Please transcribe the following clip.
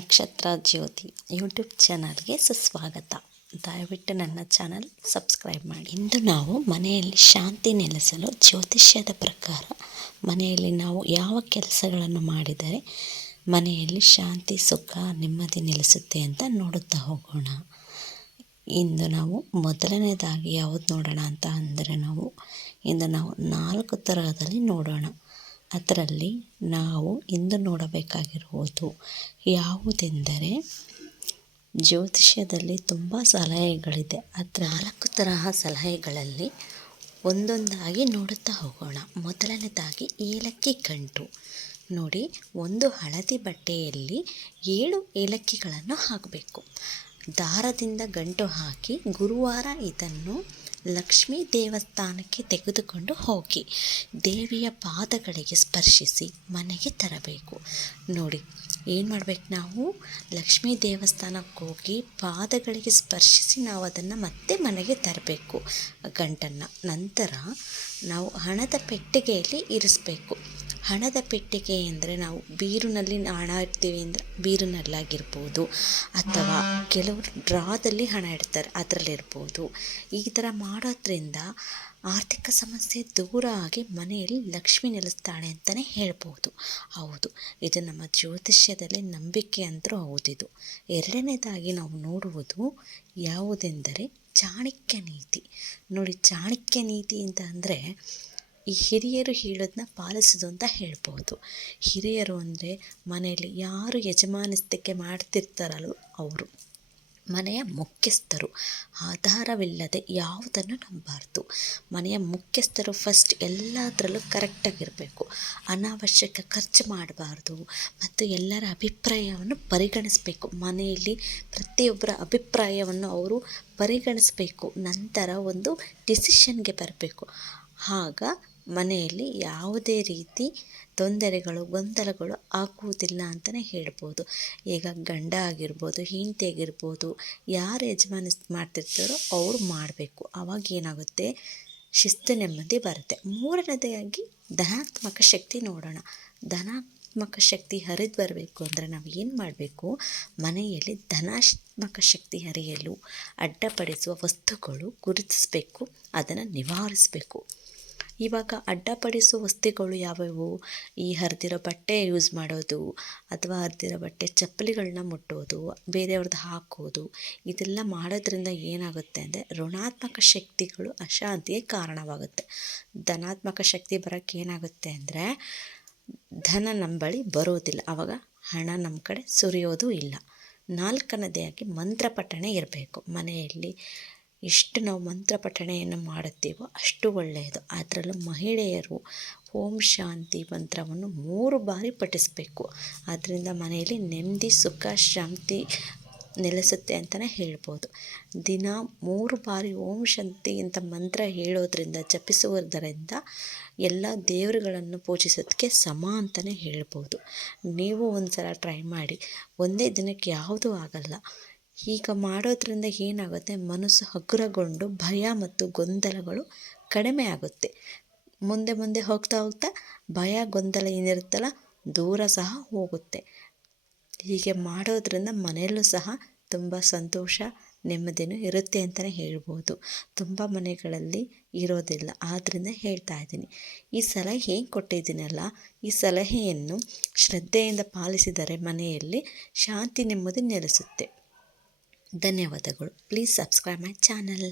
ನಕ್ಷತ್ರ ಜ್ಯೋತಿ ಯೂಟ್ಯೂಬ್ ಚಾನಲ್ಗೆ ಸುಸ್ವಾಗತ. ದಯವಿಟ್ಟು ನನ್ನ ಚಾನಲ್ ಸಬ್ಸ್ಕ್ರೈಬ್ ಮಾಡಿ. ಇಂದು ನಾವು ಮನೆಯಲ್ಲಿ ಶಾಂತಿ ನೆಲೆಸಲು ಜ್ಯೋತಿಷ್ಯದ ಪ್ರಕಾರ ಮನೆಯಲ್ಲಿ ನಾವು ಯಾವ ಕೆಲಸಗಳನ್ನು ಮಾಡಿದರೆ ಮನೆಯಲ್ಲಿ ಶಾಂತಿ, ಸುಖ, ನೆಮ್ಮದಿ ನೆಲೆಸುತ್ತೆ ಅಂತ ನೋಡುತ್ತಾ ಹೋಗೋಣ. ಇಂದು ನಾವು ಮೊದಲನೇದಾಗಿ ಯಾವುದು ನೋಡೋಣ ಅಂತ ಅಂದರೆ ಇಂದು ನಾವು 4 ತರಹದಲ್ಲಿ ನೋಡೋಣ. ಅದರಲ್ಲಿ ನಾವು ಇಂದು ನೋಡಬೇಕಾಗಿರುವುದು ಯಾವುದೆಂದರೆ, ಜ್ಯೋತಿಷ್ಯದಲ್ಲಿ ತುಂಬ ಸಲಹೆಗಳಿದೆ. ಅದರ 4 ತರಹ ಸಲಹೆಗಳಲ್ಲಿ ಒಂದೊಂದಾಗಿ ನೋಡುತ್ತಾ ಹೋಗೋಣ. ಮೊದಲನೇದಾಗಿ ಏಲಕ್ಕಿ ಗಂಟು ನೋಡಿ. ಒಂದು ಹಳದಿ ಬಟ್ಟೆಯಲ್ಲಿ 7 ಏಲಕ್ಕಿಗಳನ್ನು ಹಾಕಬೇಕು. ದಾರದಿಂದ ಗಂಟು ಹಾಕಿ ಗುರುವಾರ ಇದನ್ನು ಲಕ್ಷ್ಮೀ ದೇವಸ್ಥಾನಕ್ಕೆ ತೆಗೆದುಕೊಂಡು ಹೋಗಿ ದೇವಿಯ ಪಾದಗಳಿಗೆ ಸ್ಪರ್ಶಿಸಿ ಮನೆಗೆ ತರಬೇಕು. ನೋಡಿ, ಏನು ಮಾಡಬೇಕು, ನಾವು ಲಕ್ಷ್ಮೀ ದೇವಸ್ಥಾನಕ್ಕೆ ಹೋಗಿ ಪಾದಗಳಿಗೆ ಸ್ಪರ್ಶಿಸಿ ನಾವು ಅದನ್ನು ಮತ್ತೆ ಮನೆಗೆ ತರಬೇಕು ಗಂಟನ್ನು. ನಂತರ ನಾವು ಹಣದ ಪೆಟ್ಟಿಗೆಯಲ್ಲಿ ಇರಿಸಬೇಕು. ಹಣದ ಪೆಟ್ಟಿಗೆ ಅಂದರೆ ನಾವು ಬೀರುನಲ್ಲಿ ಹಣ ಇಡ್ತೀವಿ ಅಂದರೆ ಬೀರಿನಲ್ಲಾಗಿರ್ಬೋದು, ಅಥವಾ ಕೆಲವರು ಡ್ರಾದಲ್ಲಿ ಹಣ ಇಡ್ತಾರೆ ಅದರಲ್ಲಿರ್ಬೋದು. ಈ ಥರ ಮಾಡೋದ್ರಿಂದ ಆರ್ಥಿಕ ಸಮಸ್ಯೆ ದೂರ ಆಗಿ ಮನೆಯಲ್ಲಿ ಲಕ್ಷ್ಮಿ ನೆಲೆಸ್ತಾಳೆ ಅಂತಲೇ ಹೇಳ್ಬೋದು. ಹೌದು, ಇದು ನಮ್ಮ ಜ್ಯೋತಿಷ್ಯದಲ್ಲಿ ನಂಬಿಕೆ ಅಂತೂ ಹೌದಿದು. ಎರಡನೇದಾಗಿ ನಾವು ನೋಡುವುದು ಯಾವುದೆಂದರೆ ಚಾಣಕ್ಯ ನೀತಿ. ನೋಡಿ, ಚಾಣಕ್ಯ ನೀತಿ ಅಂತ ಅಂದರೆ ಈ ಹಿರಿಯರು ಹೇಳೋದನ್ನ ಪಾಲಿಸೋದು ಅಂತ ಹೇಳ್ಬೋದು. ಹಿರಿಯರು ಅಂದರೆ ಮನೆಯಲ್ಲಿ ಯಾರು ಯಜಮಾನಸ್ತಿಕೆ ಮಾಡ್ತಿರ್ತಾರಲ್ಲೋ ಅವರು ಮನೆಯ ಮುಖ್ಯಸ್ಥರು. ಆಧಾರವಿಲ್ಲದೆ ಯಾವುದನ್ನು ನಂಬಬಾರ್ದು. ಮನೆಯ ಮುಖ್ಯಸ್ಥರು ಫಸ್ಟ್ ಎಲ್ಲದರಲ್ಲೂ ಕರೆಕ್ಟಾಗಿರಬೇಕು. ಅನಾವಶ್ಯಕ ಖರ್ಚು ಮಾಡಬಾರ್ದು ಮತ್ತು ಎಲ್ಲರ ಅಭಿಪ್ರಾಯವನ್ನು ಪರಿಗಣಿಸಬೇಕು. ಮನೆಯಲ್ಲಿ ಪ್ರತಿಯೊಬ್ಬರ ಅಭಿಪ್ರಾಯವನ್ನು ಅವರು ಪರಿಗಣಿಸಬೇಕು. ನಂತರ ಒಂದು ಡಿಸಿಷನ್ಗೆ ಬರಬೇಕು. ಆಗ ಮನೆಯಲ್ಲಿ ಯಾವುದೇ ರೀತಿ ತೊಂದರೆಗಳು, ಗೊಂದಲಗಳು ಆಗುವುದಿಲ್ಲ ಅಂತಲೇ ಹೇಳ್ಬೋದು. ಈಗ ಗಂಡ ಆಗಿರ್ಬೋದು, ಹೆಂಡತಿ ಆಗಿರ್ಬೋದು, ಯಾರು ಯಜಮಾನ ಮಾಡ್ತಿರ್ತಾರೋ ಅವರು ಮಾಡಬೇಕು. ಆವಾಗ ಏನಾಗುತ್ತೆ, ಶಿಸ್ತು, ನೆಮ್ಮದಿ ಬರುತ್ತೆ. ಮೂರನೇದಾಗಿ ಧನಾತ್ಮಕ ಶಕ್ತಿ ನೋಡೋಣ. ಧನಾತ್ಮಕ ಶಕ್ತಿ ಹರಿದು ಬರಬೇಕು ಅಂದರೆ ನಾವು ಏನು ಮಾಡಬೇಕು, ಮನೆಯಲ್ಲಿ ಧನಾತ್ಮಕ ಶಕ್ತಿ ಹರಿಯಲು ಅಡ್ಡಪಡಿಸುವ ವಸ್ತುಗಳು ಗುರುತಿಸಬೇಕು, ಅದನ್ನು ನಿವಾರಿಸಬೇಕು. ಇವಾಗ ಅಡ್ಡಪಡಿಸುವ ವಸ್ತುಗಳು ಯಾವ್ಯಾವು? ಈ ಹರಿದಿರೋ ಬಟ್ಟೆ ಯೂಸ್ ಮಾಡೋದು, ಅಥವಾ ಹರಿದಿರೋ ಬಟ್ಟೆ ಚಪ್ಪಲಿಗಳನ್ನ ಮುಟ್ಟೋದು, ಬೇರೆಯವ್ರದ್ದು ಹಾಕೋದು, ಇದೆಲ್ಲ ಮಾಡೋದ್ರಿಂದ ಏನಾಗುತ್ತೆ ಅಂದರೆ ಋಣಾತ್ಮಕ ಶಕ್ತಿಗಳು ಅಶಾಂತಿಗೆ ಕಾರಣವಾಗುತ್ತೆ. ಧನಾತ್ಮಕ ಶಕ್ತಿ ಬರೋಕ್ಕೆ ಏನಾಗುತ್ತೆ ಅಂದರೆ ಧನ ನಮ್ಮ ಬಳಿ ಬರೋದಿಲ್ಲ. ಆವಾಗ ಹಣ ನಮ್ಮ ಕಡೆ ಸುರಿಯೋದು ಇಲ್ಲ. ನಾಲ್ಕನೇದಾಗಿ ಮಂತ್ರ ಪಠಣೆ ಇರಬೇಕು. ಮನೆಯಲ್ಲಿ ಎಷ್ಟು ನಾವು ಮಂತ್ರ ಪಠಣೆಯನ್ನು ಮಾಡುತ್ತೀವೋ ಅಷ್ಟು ಒಳ್ಳೆಯದು. ಅದರಲ್ಲೂ ಮಹಿಳೆಯರು ಓಂ ಶಾಂತಿ ಮಂತ್ರವನ್ನು 3 ಬಾರಿ ಪಠಿಸಬೇಕು. ಅದರಿಂದ ಮನೆಯಲ್ಲಿ ನೆಮ್ಮದಿ, ಸುಖ, ಶಾಂತಿ ನೆಲೆಸುತ್ತೆ ಅಂತಲೇ ಹೇಳ್ಬೋದು. ದಿನ 3 ಬಾರಿ ಓಂ ಶಾಂತಿ ಅಂತ ಮಂತ್ರ ಹೇಳೋದ್ರಿಂದ, ಜಪಿಸುವುದರಿಂದ ಎಲ್ಲ ದೇವರುಗಳನ್ನು ಪೂಜಿಸೋದಕ್ಕೆ ಸಮ ಅಂತಲೇ ಹೇಳ್ಬೋದು. ನೀವು ಒಂದು ಸಲ ಟ್ರೈ ಮಾಡಿ. ಒಂದೇ ದಿನಕ್ಕೆ ಯಾವುದೂ ಆಗಲ್ಲ. ಹೀಗೆ ಮಾಡೋದ್ರಿಂದ ಏನಾಗುತ್ತೆ, ಮನಸ್ಸು ಹಗುರಗೊಂಡು ಭಯ ಮತ್ತು ಗೊಂದಲಗಳು ಕಡಿಮೆ ಆಗುತ್ತೆ. ಮುಂದೆ ಮುಂದೆ ಹೋಗ್ತಾ ಹೋಗ್ತಾ ಭಯ, ಗೊಂದಲ ಏನಿರುತ್ತಲ್ಲ ದೂರ ಸಹ ಹೋಗುತ್ತೆ. ಹೀಗೆ ಮಾಡೋದ್ರಿಂದ ಮನೆಯಲ್ಲೂ ಸಹ ತುಂಬ ಸಂತೋಷ, ನೆಮ್ಮದಿನೂ ಇರುತ್ತೆ ಅಂತಲೇ ಹೇಳ್ಬೋದು. ತುಂಬ ಮನೆಗಳಲ್ಲಿ ಇರೋದಿಲ್ಲ, ಆದ್ದರಿಂದ ಹೇಳ್ತಾ ಇದ್ದೀನಿ. ಈ ಸಲಹೆ ಕೊಟ್ಟಿದ್ದೀನಲ್ಲ, ಈ ಸಲಹೆಯನ್ನು ಶ್ರದ್ಧೆಯಿಂದ ಪಾಲಿಸಿದರೆ ಮನೆಯಲ್ಲಿ ಶಾಂತಿ, ನೆಮ್ಮದಿ ನೆಲೆಸುತ್ತೆ. ಧನ್ಯವಾದಗಳು. Please subscribe my channel.